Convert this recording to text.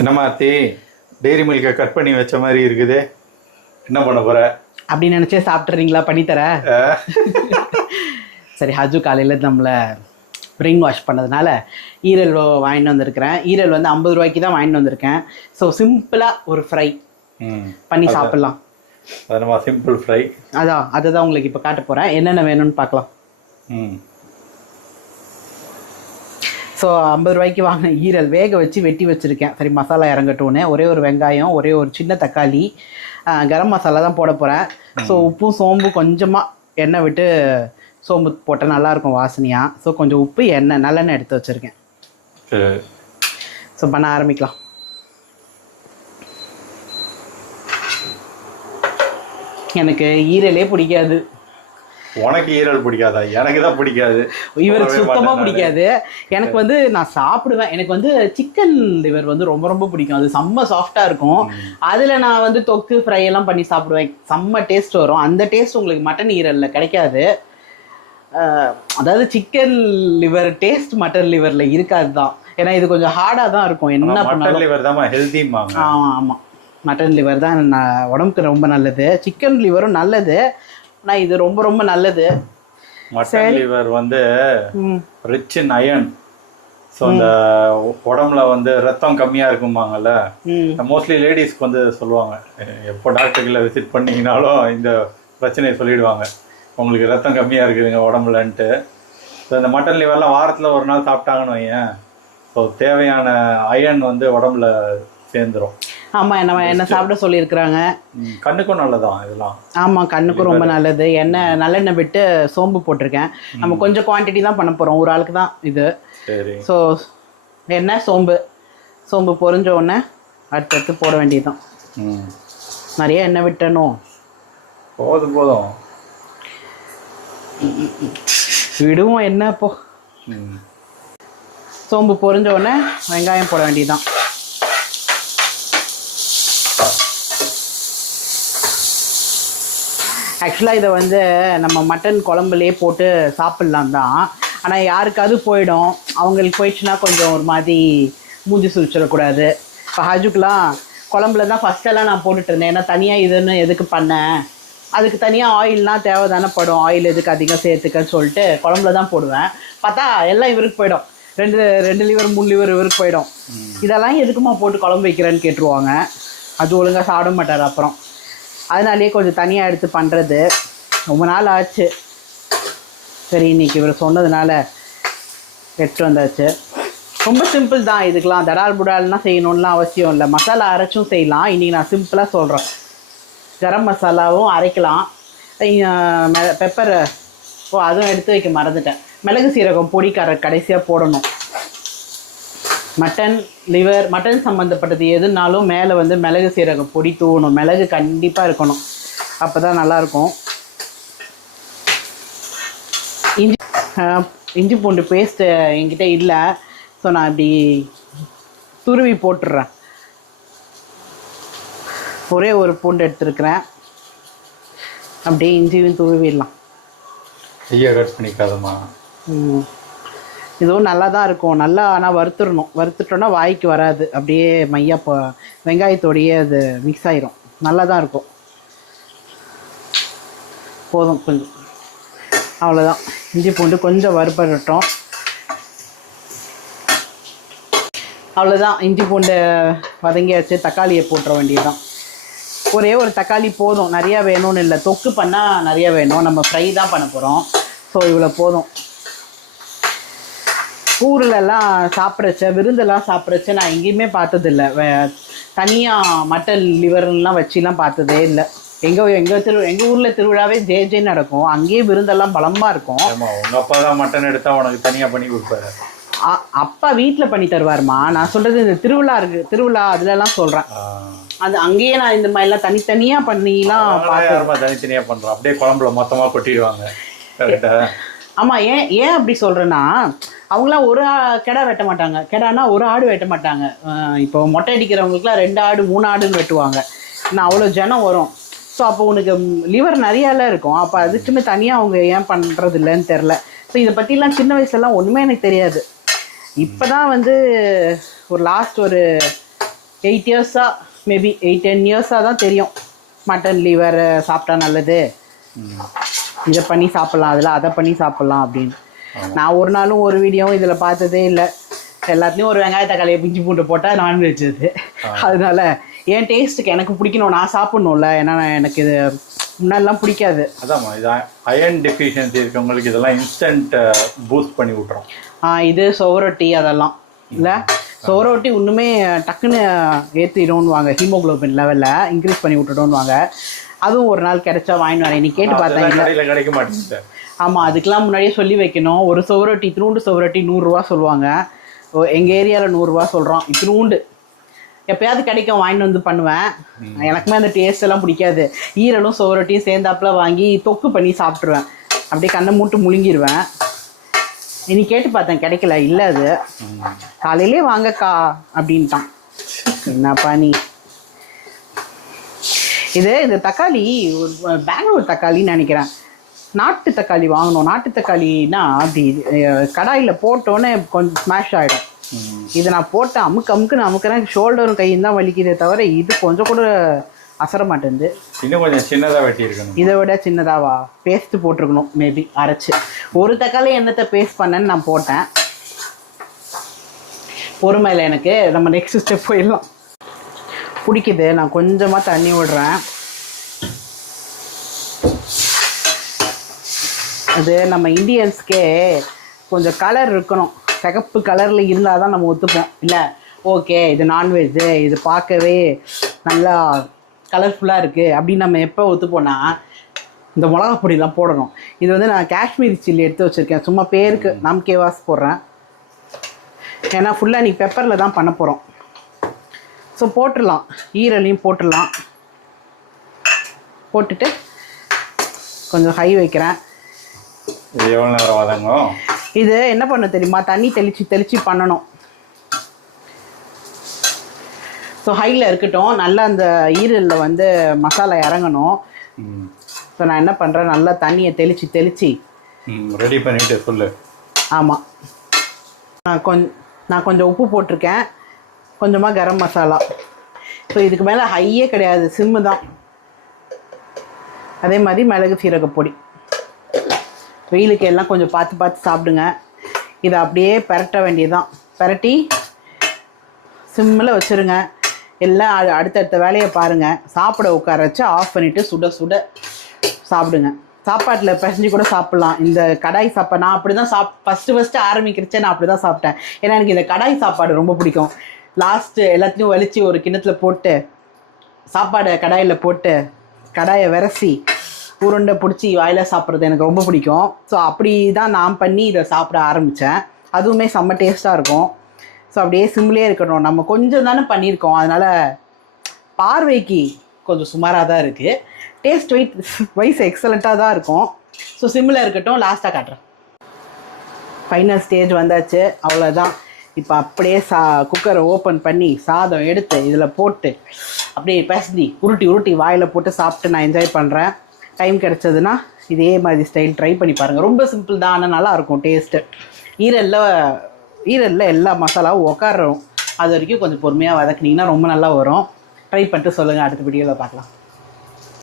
என்னம்மா அத்தி, dairy மில்கை cut பண்ணி வச்ச மாதிரி இருக்குது. என்ன பண்ண போற? அப்படி நினச்சே சாப்பிட்றீங்களா? பண்ணித்தர. சரி, ஹஜு காலையில் நம்மளை பிரெயின் வாஷ் பண்ணதுனால ஈரல் வாங்கிட்டு வந்திருக்கிறேன். ஈரல் வந்து 50 ரூபாய்க்கு தான் வாங்கிட்டு வந்திருக்கேன். ஸோ சிம்பிளாக ஒரு ஃப்ரை பண்ணி சாப்பிட்லாம். அதனமா சிம்பிள் ஃப்ரை. அதை தான் உங்களுக்கு இப்போ காட்ட போகிறேன். என்னென்ன வேணும்னு பார்க்கலாம். ஸோ 50 ரூபாய்க்கு வாங்க ஈரல் வேக வச்சு வெட்டி வச்சுருக்கேன். சரி, மசாலா இறங்கட்டோன்னு ஒரே ஒரு வெங்காயம், ஒரே ஒரு சின்ன தக்காளி, கரம் மசாலா தான் போட போகிறேன். ஸோ உப்பும் சோம்பு கொஞ்சமாக எண்ணெய் விட்டு சோம்பு போட்டால் நல்லாயிருக்கும் வாசனையாக. ஸோ கொஞ்சம் உப்பு, எண்ணெய், நல்லெண்ணெய் எடுத்து வச்சுருக்கேன். ஸோ பண்ண ஆரம்பிக்கலாம். எனக்கு ஈரலே பிடிக்காது. உனக்கு ஈரல் பிடிக்காதா? எனக்கு தான் பிடிக்காது. இவருக்கு சுத்தமாக பிடிக்காது. எனக்கு வந்து நான் சாப்பிடுவேன். எனக்கு வந்து சிக்கன் லிவர் வந்து ரொம்ப ரொம்ப பிடிக்கும். அது செம்ம சாஃப்டாக இருக்கும். அதில் நான் வந்து தொக்கு ஃப்ரை எல்லாம் பண்ணி சாப்பிடுவேன். செம்ம டேஸ்ட் வரும். அந்த டேஸ்ட் உங்களுக்கு மட்டன் ஈரலில் கிடைக்காது. அதாவது சிக்கன் லிவர் டேஸ்ட் மட்டன் லிவரில் இருக்காது தான். ஏன்னா இது கொஞ்சம் ஹார்டாக தான் இருக்கும். என்ன பண்ணாலும் லிவர் தான் ஹெல்தி. ஆமாம், மட்டன் லிவர் தான் உடம்புக்கு ரொம்ப நல்லது. சிக்கன் லிவரும் நல்லது, ஆனால் இது ரொம்ப ரொம்ப நல்லது. மட்டன் லிவர் வந்து ரிச் இன் அயர்ன். ஸோ அந்த உடம்புல வந்து ரத்தம் கம்மியாக இருக்கும்பாங்கல்ல, மோஸ்ட்லி லேடிஸ்க்கு வந்து சொல்லுவாங்க, எப்போ டாக்டர்களை விசிட் பண்ணிங்கனாலும் இந்த பிரச்சனையை சொல்லிடுவாங்க, உங்களுக்கு ரத்தம் கம்மியாக இருக்குதுங்க உடம்புலன்ட்டு. ஸோ இந்த மட்டன் லிவர்லாம் வாரத்தில் ஒரு நாள் சாப்பிட்டாங்கன்னு வையன், ஸோ தேவையான அயர்ன் வந்து உடம்புல சேர்ந்துடும். ஆமாம், என்ன சாப்பிட சொல்லியிருக்கிறாங்க. கண்ணுக்கும் நல்லதான் இதெல்லாம். ஆமாம், கண்ணுக்கும் ரொம்ப நல்லது. நல்லெண்ணெய் விட்டு சோம்பு போட்டிருக்கேன். நம்ம கொஞ்சம் குவான்டிட்டி தான் பண்ண போகிறோம், ஒரு ஆளுக்கு தான் இது. சரி. ஸோ எண்ணெய், சோம்பு பொரிஞ்ச உடனே அடுத்தடுத்து போட வேண்டியதுதான். நிறைய எண்ணெய் விட்டணும். போதும் விடுவோம் என்ன இப்போ. சோம்பு பொரிஞ்ச உடனே வெங்காயம் போட வேண்டியதுதான். ஆக்சுவலாக இதை வந்து நம்ம மட்டன் குழம்புலேயே போட்டு சாப்பிட்லாம் தான். ஆனால் யாருக்காவது போயிடும். அவங்களுக்கு போயிடுச்சுன்னா கொஞ்சம் ஒரு மாதிரி மூஞ்சி சுழிச்சிடக்கூடாது. இப்போ ஹஜுக்கெலாம் குழம்புல தான் ஃபஸ்ட்டெல்லாம் நான் போட்டுட்டு இருந்தேன். ஏன்னா தனியாக இதுன்னு எதுக்கு பண்ணேன், அதுக்கு தனியாக ஆயில்னால் தேவை தானே படும், ஆயில் எதுக்கு அதிகம் சேர்த்துக்கன்னு சொல்லிட்டு குழம்புல தான் போடுவேன். பார்த்தா எல்லாம் இவருக்கு போயிடும். ரெண்டு லிவர் 3 லிவர் இவருக்கு போயிடும். இதெல்லாம் எதுக்குமா போட்டு குழம்பு வைக்கிறேன்னு கேட்டுருவாங்க. அது ஒழுங்காக சாப்பிட மாட்டார் அப்புறம். அதனாலேயே கொஞ்சம் தனியாக எடுத்து பண்ணுறது. ரொம்ப நாள் ஆச்சு. சரி, இன்றைக்கி இவர் சொன்னதுனால எடுத்துகிட்டு வந்தாச்சு. ரொம்ப சிம்பிள் தான். இதுக்கெலாம் தடால் புடால்னால் செய்யணும்லாம் அவசியம் இல்லை. மசாலா அரைச்சும் செய்யலாம். இன்றைக்கி நான் சிம்பிளாக சொல்கிறேன். கரம் மசாலாவும் அரைக்கலாம். பெப்பர் அதுவும் எடுத்து வைக்க மறந்துட்டேன். மிளகு சீரகம் பொடி கடைசியாக போடணும். மட்டன் சம்மந்தப்பட்டது எதுனாலும் மேலே வந்து மிளகு சீரகம் பொடி தூவணும். மிளகு கண்டிப்பாக இருக்கணும், அப்போ தான் நல்லாயிருக்கும். இஞ்சி பூண்டு பேஸ்ட்டு என்கிட்ட இல்லை. ஸோ நான் இப்படி துருவி போட்டுடுறேன். ஒரே ஒரு பூண்டு எடுத்துருக்கிறேன். அப்படியே இஞ்சியும் துருவிடலாம். ஐயா கட் பண்ணிக்காதம்மா. இதுவும் நல்லா தான் இருக்கும். நல்லா ஆனால் வறுத்துட்டோன்னா வாய்க்கு வராது. அப்படியே மையாக வெங்காயத்தோடையே அது மிக்ஸ் ஆகிரும். நல்லா தான் இருக்கும். போதும் கொஞ்சம், அவ்வளோதான். இஞ்சி பூண்டு கொஞ்சம் வறுப்படட்டும். அவ்வளோதான், இஞ்சி பூண்டு வதங்கியாச்சு. தக்காளியை போட்டுற வேண்டியதுதான். ஒரே ஒரு தக்காளி போதும், நிறையா வேணும்னு இல்லை. தொக்கு பண்ணால் நிறையா வேணும், நம்ம ஃப்ரை தான் பண்ண போகிறோம். ஸோ இவ்வளோ போதும். ஊர்லெல்லாம் சாப்பிட்றச்ச, விருந்தெல்லாம் சாப்பிட்றச்ச நான் எங்கேயுமே பார்த்ததில்ல. தனியாக மட்டன் லிவர்லாம் வச்சுலாம் பார்த்ததே இல்லை. எங்கள் ஊரில் திருவிழாவே ஜே நடக்கும். அங்கேயே விருந்தெல்லாம் பலமாக இருக்கும். உங்கள் அப்பா தான் மட்டன் எடுத்தால் உனக்கு தனியாக பண்ணி கொடுப்பாரு. அப்பா வீட்டில் பண்ணி தருவார்மா. நான் சொல்கிறது இந்த திருவிழா அதுலலாம் சொல்கிறேன். அது அங்கேயே நான் இந்த மாதிரிலாம் தனித்தனியாக பண்ணிலாம் பார்த்து தனித்தனியாக பண்ணுறோம். அப்படியே குழம்புல மொத்தமாக கொட்டிடுவாங்க. ஆமாம். ஏன் அப்படி சொல்கிறேன்னா, அவங்களாம் ஒரு கெடா வெட்ட மாட்டாங்க. கெடானா ஒரு ஆடு வெட்ட மாட்டாங்க. இப்போ மொட்டை அடிக்கிறவங்களுக்குலாம் 2 ஆடு 3 ஆடுன்னு வெட்டுவாங்க. நான் அவ்வளோ ஜனம் வரும். ஸோ அப்போ உனக்கு லிவர் நிறையாலாம் இருக்கும். அப்போ அதுக்குன்னு தனியாக அவங்க ஏன் பண்ணுறது இல்லைன்னு தெரில. ஸோ இதை பற்றிலாம் சின்ன வயசுலலாம் ஒன்றுமே எனக்கு தெரியாது. இப்போ தான் வந்து ஒரு லாஸ்ட் ஒரு 8 இயர்ஸாக மேபி 8-10 இயர்ஸாக தான் தெரியும் மட்டன் லிவர் சாப்பிட்டா நல்லது, இதை பண்ணி சாப்பிட்லாம், அதில் அதை பண்ணி சாப்பிட்லாம் அப்படின்னு. நான் ஒரு நாளும் ஒரு வீடியோவும் இதில் பார்த்ததே இல்லை. எல்லாத்துலேயும் ஒரு வெங்காய தக்காளியை பிஞ்சு பூண்டு போட்டால் நான்வெஜ் அது. அதனால என் டேஸ்ட்டுக்கு எனக்கு பிடிக்கணும், நான் சாப்பிட்ணும்ல, ஏன்னா எனக்கு இது முன்னாடிலாம் பிடிக்காது. அதாம்மா, இது அயர்ன் டெஃபிஷியன்சி இருக்கவங்களுக்கு இதெல்லாம் இன்ஸ்டன்ட் பூஸ்ட் பண்ணி விட்றோம். இது சோவரொட்டி அதெல்லாம் இல்லை, சோவரொட்டி இன்னுமே டக்குன்னு ஏற்றிடும்னுவாங்க, ஹீமோக்ளோபின் லெவலில் இன்க்ரீஸ் பண்ணி விட்டுடும்னுவாங்க. அதுவும் ஒரு நாள் கிடைச்சா வாங்கிட்டு வரேன். நீ கேட்டு பார்த்தேன், கிடைக்க மாட்டேங்குது. ஆமாம், அதுக்கெலாம் முன்னாடியே சொல்லி வைக்கணும். ஒரு சோவரொட்டி இத்தினூண்டு சோவரொட்டி 100 ரூபா சொல்லுவாங்க. எங்கள் ஏரியாவில் 100 ரூபா சொல்கிறோம். இத்தினூண்டு எப்போயாவது கிடைக்கும், வாங்கிட்டு வந்து பண்ணுவேன். எனக்குமே அந்த டேஸ்ட் எல்லாம் பிடிக்காது. ஈரலும் சோவரொட்டியும் சேர்ந்தாப்புல வாங்கி தொக்கு பண்ணி சாப்பிட்ருவேன், அப்படியே கண்ணை மூட்டு முழுங்கிடுவேன். இனி கேட்டு பார்த்தேன், கிடைக்கல. இல்லை, அது காலையிலே வாங்கக்கா அப்படின்ட்டான். என்னப்பா நீ இது தக்காளி பெங்களூர் தக்காளின்னு நினைக்கிறேன். நாட்டு தக்காளி வாங்கணும். நாட்டு தக்காளின்னா அப்படி கடாயில் போட்டோன்னே கொஞ்சம் ஸ்மாஷ் ஆகிடும். இதை நான் போட்டு அமுக்குன்னு அமுக்கிறேன், ஷோல்டரும் கையும் தான் வலிக்குதே தவிர இது கொஞ்சம் கூட அசர மாட்டேங்குது. இன்னும் கொஞ்சம் சின்னதாக வெட்டியிருக்கணும். இதை விட சின்னதாவா பேஸ்ட்டு போட்டிருக்கணும் மேபி, அரைச்சி. ஒரு தக்காளி என்னத்தை பேஸ்ட் பண்ணேன்னு நான் போட்டேன். பொறுமையில் எனக்கு. நம்ம நெக்ஸ்ட் ஸ்டெப் போயிடலாம். பிடிக்குது, நான் கொஞ்சமாக தண்ணி விடுறேன். அது நம்ம இந்தியன்ஸ்க்கே கொஞ்சம் கலர் இருக்கணும், சிகப்பு கலரில் இருந்தால் தான் நம்ம ஒத்துப்போம். இல்லை ஓகே இது நான்வெஜ்ஜு, இது பார்க்கவே நல்லா கலர்ஃபுல்லாக இருக்குது அப்படின்னு நம்ம எப்போ ஒத்துப்போனா இந்த மிளகா பொடியெலாம் போடணும். இது வந்து நான் காஷ்மீரி சில்லி எடுத்து வச்சுருக்கேன், சும்மா பேருக்கு நமக்கேவாஸ் போடுறேன். ஏன்னா ஃபுல்லாக நீ பெப்பரில் தான் பண்ண போகிறோம். ஸோ போட்டுடலாம், ஈரலையும் போட்டுடலாம். போட்டுட்டு கொஞ்சம் ஹை வைக்கிறேன். இது எவ்வளோ நேரம் வதங்கும்? இது என்ன பண்ண தெரியுமா, தண்ணி தெளித்து பண்ணணும். ஸோ ஹையில் இருக்கட்டும், நல்லா அந்த ஈரலில் வந்து மசாலா இறங்கணும். ஸோ நான் என்ன பண்ணுறேன், நல்லா தண்ணியை தெளித்து ரெடி பண்ணிவிட்டு சொல்லு. ஆமாம், நான் கொஞ்சம் உப்பு போட்டிருக்கேன், கொஞ்சமாக கரம் மசாலா. ஸோ இதுக்கு மேலே ஹையே கிடையாது, சிம்மு தான். அதே மாதிரி மிளகு சீரகப்பொடி. வெயிலுக்கு எல்லாம் கொஞ்சம் பார்த்து சாப்பிடுங்க. இதை அப்படியே பெரட்ட வேண்டியதுதான். பெரட்டி சிம்மில் வச்சுருங்க. எல்லாம் அடுத்தடுத்த வேலையை பாருங்கள். சாப்பிட உட்கார வச்சு ஆஃப் பண்ணிவிட்டு சுட சுட சாப்பிடுங்க. சாப்பாட்டில் பிசைஞ்சு கூட சாப்பிட்லாம். இந்த கடாய் சாப்பாடு நான் அப்படி தான் ஃபஸ்ட்டு ஆரம்பிக்கிறச்சே நான் அப்படி தான் சாப்பிட்டேன். ஏன்னா எனக்கு இந்த கடாய் சாப்பாடு ரொம்ப பிடிக்கும். லாஸ்ட்டு எல்லாத்தையும் வலித்து ஒரு கிண்ணத்தில் போட்டு சாப்பாடை கடாயில் போட்டு கடாயை விரசி உருண்டை பிடிச்சி வாயில் சாப்பிட்றது எனக்கு ரொம்ப பிடிக்கும். ஸோ அப்படி தான் நான் பண்ணி இதை சாப்பிட ஆரம்பித்தேன். அதுவுமே செம்ம டேஸ்ட்டாக இருக்கும். ஸோ அப்படியே சிம்லேயே இருக்கணும். நம்ம கொஞ்சம் தானே பண்ணியிருக்கோம், அதனால் பார்வைக்கு கொஞ்சம் சுமாராக தான் இருக்குது. டேஸ்ட் வைஸ் எக்ஸலண்ட்டாக தான் இருக்கும். ஸோ சிம்மில் இருக்கட்டும், லாஸ்ட்டாக காட்டுறேன். ஃபைனல் ஸ்டேஜ் வந்தாச்சு, அவ்வளோதான். இப்போ அப்படியே குக்கரை ஓப்பன் பண்ணி சாதம் எடுத்து இதில் போட்டு அப்படியே பேசி உருட்டி வாயில் போட்டு சாப்பிட்டு நான் என்ஜாய் பண்ணுறேன். டைம் கிடச்சதுன்னா இதே மாதிரி ஸ்டைல் ட்ரை பண்ணி பாருங்கள். ரொம்ப சிம்பிள் தான், ஆனால் நல்லாயிருக்கும் டேஸ்ட்டு. ஈரலில் எல்லா மசாலாவும் உக்காரும். அது வரைக்கும் கொஞ்சம் பொறுமையாக வதக்குனீங்கன்னா ரொம்ப நல்லா வரும். ட்ரை பண்ணிட்டு சொல்லுங்கள். அடுத்த வீடியோவில் பார்க்கலாம்.